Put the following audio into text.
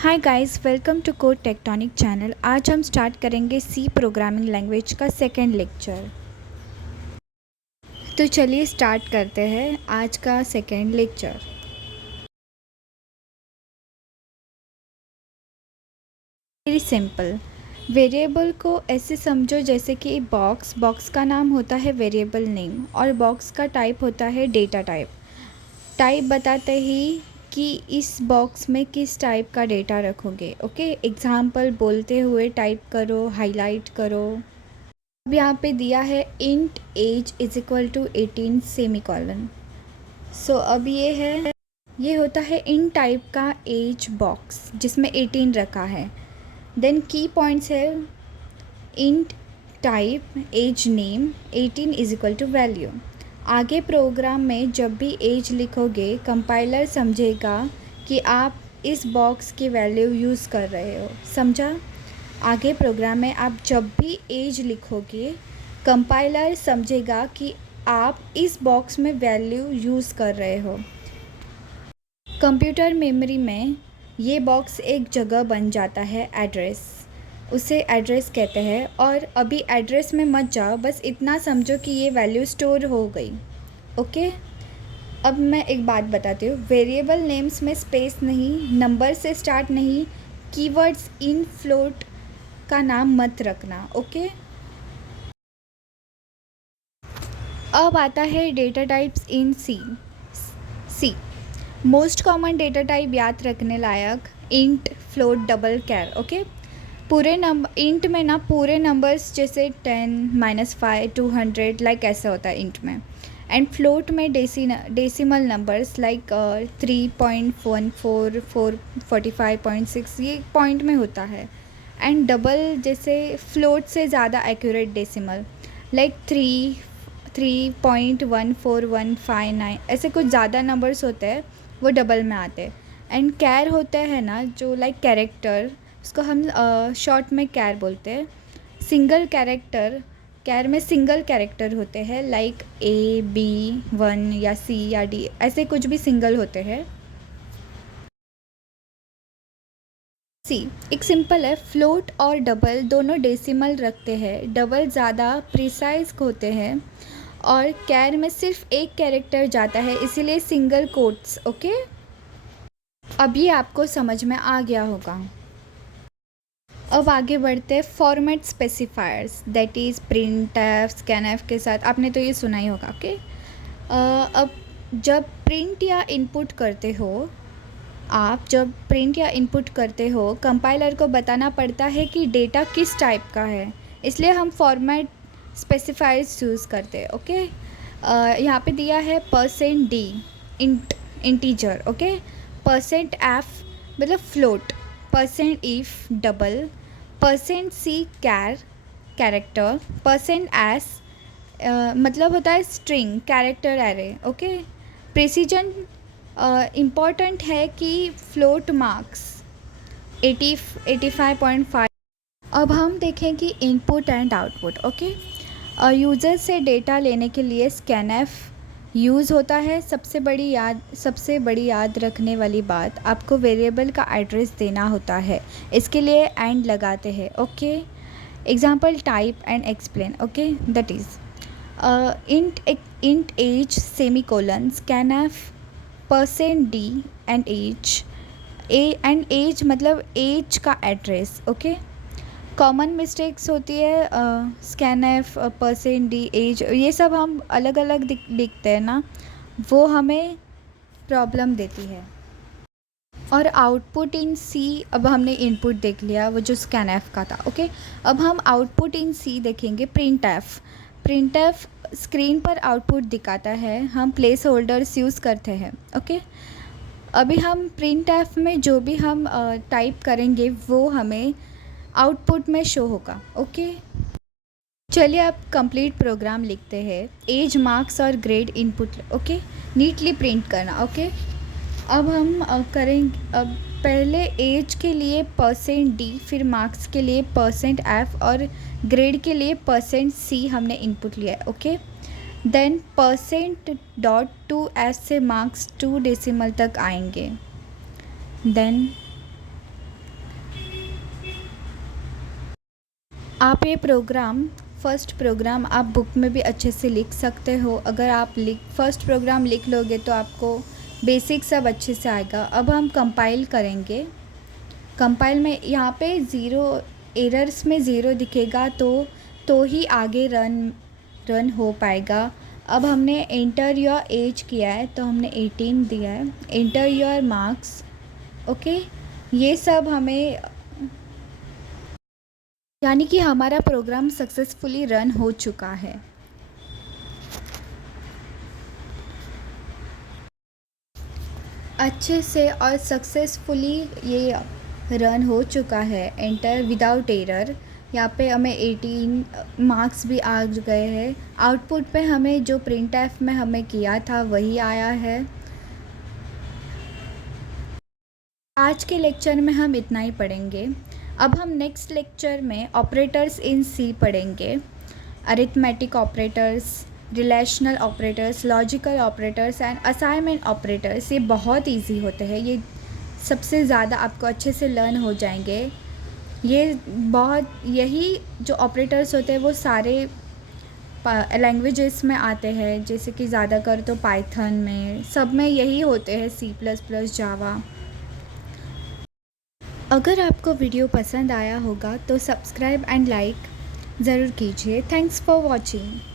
Hi guys, welcome to code tectonic channel. आज हम start करेंगे सी प्रोग्रामिंग लैंग्वेज का सेकेंड लेक्चर। तो चलिए स्टार्ट करते हैं आज का second lecture. Very simple. Variable को ऐसे समझो जैसे कि बॉक्स का नाम होता है वेरिएबल नेम और बॉक्स का टाइप होता है डेटा टाइप। टाइप बताते ही कि इस बॉक्स में किस टाइप का डेटा रखोगे। ओके, एग्जाम्पल बोलते हुए टाइप करो, हाईलाइट करो। अब यहाँ पे दिया है int age is equal to 18 semicolon. So अब ये होता है इन टाइप का एज बॉक्स जिसमें 18 रखा है। देन की पॉइंट्स है int type age name 18 is equal to value. आगे प्रोग्राम में जब भी एज लिखोगे कंपाइलर समझेगा कि आप इस बॉक्स की वैल्यू यूज़ कर रहे हो। समझा? आगे प्रोग्राम में आप जब भी एज लिखोगे कंपाइलर समझेगा कि आप इस बॉक्स में वैल्यू यूज़ कर रहे हो। कंप्यूटर मेमोरी में ये बॉक्स एक जगह बन जाता है, एड्रेस, उसे एड्रेस कहते हैं। और अभी एड्रेस में मत जाओ, बस इतना समझो कि ये वैल्यू स्टोर हो गई। ओके, अब मैं एक बात बताती हूँ। वेरिएबल नेम्स में स्पेस नहीं, नंबर से स्टार्ट नहीं, कीवर्ड्स इन फ्लोट का नाम मत रखना। ओके, अब आता है data types in C. Most common data type याद रखने लायक int, float, double, char. Okay, पूरे नंबर इंट में ना पूरे नंबर्स जैसे 10, -5, 200 लाइक ऐसा होता है इंट में। एंड फ्लोट में डेसिमल नंबर्स लाइक 3.14, 445.6 ये पॉइंट में होता है। एंड डबल जैसे फ्लोट से ज़्यादा एक्यूरेट डेसिमल लाइक 3.14159 ऐसे कुछ ज़्यादा नंबर्स होते हैं, वो डबल में आते हैं। एंड कैर होता है ना जो लाइक कैरेक्टर, उसको हम शॉर्ट में कैर बोलते हैं। सिंगल कैरेक्टर, कैर में सिंगल कैरेक्टर होते हैं लाइक A, B, 1 या C या D, ऐसे कुछ भी सिंगल होते हैं। सी एक सिंपल है। फ्लोट और डबल दोनों डेसिमल रखते हैं, डबल ज़्यादा प्रिसाइज होते हैं और कैर में सिर्फ एक कैरेक्टर जाता है, इसीलिए सिंगल कोट्स। ओके, अब ये आपको समझ में आ गया होगा। अब आगे बढ़ते हैं format specifiers, that is printf, scanf के साथ। आपने तो ये सुना ही होगा। ओके, अब जब प्रिंट या इनपुट करते हो, आप जब प्रिंट या इनपुट करते हो कंपाइलर को बताना पड़ता है कि डेटा किस टाइप का है, इसलिए हम फॉर्मेट स्पेसिफायर्स यूज़ करते हैं। ओके, यहाँ पे दिया है %d इंटीजर। ओके, %f मतलब float, %if double, %c character, %s मतलब होता है string, character array. Okay, precision important है कि फ्लोट मार्क्स 85.5। अब हम देखें कि input and output. Okay, user से डेटा लेने के लिए स्कैनफ यूज़ होता है। सबसे बड़ी याद रखने वाली बात, आपको वेरिएबल का एड्रेस देना होता है, इसके लिए एंड लगाते हैं। Okay, example type and explain. Okay, that is int age semi colon, scanf %d and age मतलब एज का एड्रेस। ओके, कॉमन मिस्टेक्स होती है स्कैनफ, %d, एज, ये सब हम अलग अलग लिखते हैं ना, वो हमें प्रॉब्लम देती है। और आउटपुट इन सी, अब हमने इनपुट देख लिया वो जो स्कैनफ का था। ओके, अब हम आउटपुट इन सी देखेंगे। प्रिंटफ स्क्रीन पर आउटपुट दिखाता है, हम प्लेस होल्डर्स यूज़ करते हैं। ओके, अभी हम प्रिंटफ में जो भी हम टाइप करेंगे वो हमें आउटपुट में शो होगा। ओके, चलिए अब कंप्लीट प्रोग्राम लिखते हैं। एज, मार्क्स और grade input. Okay, neatly print करना। ओके, अब हम करेंगे। अब पहले एज के लिए %d, फिर मार्क्स के लिए %f और ग्रेड के लिए %c हमने इनपुट लिया है। ओके, देन %.2f से मार्क्स 2 डेसिमल तक आएंगे। देन आप ये प्रोग्राम फर्स्ट प्रोग्राम आप बुक में भी अच्छे से लिख सकते हो। अगर आप फर्स्ट प्रोग्राम लिख लोगे तो आपको बेसिक सब अच्छे से आएगा। अब हम कंपाइल करेंगे। कंपाइल में यहाँ पे ज़ीरो एरर्स में ज़ीरो दिखेगा तो ही आगे रन हो पाएगा। अब हमने एंटर योर एज किया है तो हमने 18 दिया है। Enter your marks, okay. ये सब हमें, यानी कि हमारा प्रोग्राम सक्सेसफुली रन हो चुका है। अच्छे से और सक्सेसफुली ये रन हो चुका है। Enter without error. यहाँ पे हमें 18 मार्क्स भी आ गए हैं। आउटपुट पे हमें जो प्रिंट एफ में हमें किया था वही आया है। आज के लेक्चर में हम इतना ही पढ़ेंगे। अब हम नेक्स्ट लेक्चर में ऑपरेटर्स इन सी पढ़ेंगे। Arithmetic operators, relational operators, logical operators and assignment operators. ये बहुत इजी होते हैं। ये सबसे ज़्यादा आपको अच्छे से लर्न हो जाएंगे। यही जो ऑपरेटर्स होते हैं वो सारे लैंग्वेजेस में आते हैं, जैसे कि ज़्यादातर तो पाइथन में, सब में यही होते हैं, C++, जावा। अगर आपको वीडियो पसंद आया होगा तो सब्सक्राइब एंड लाइक ज़रूर कीजिए। Thanks for watching.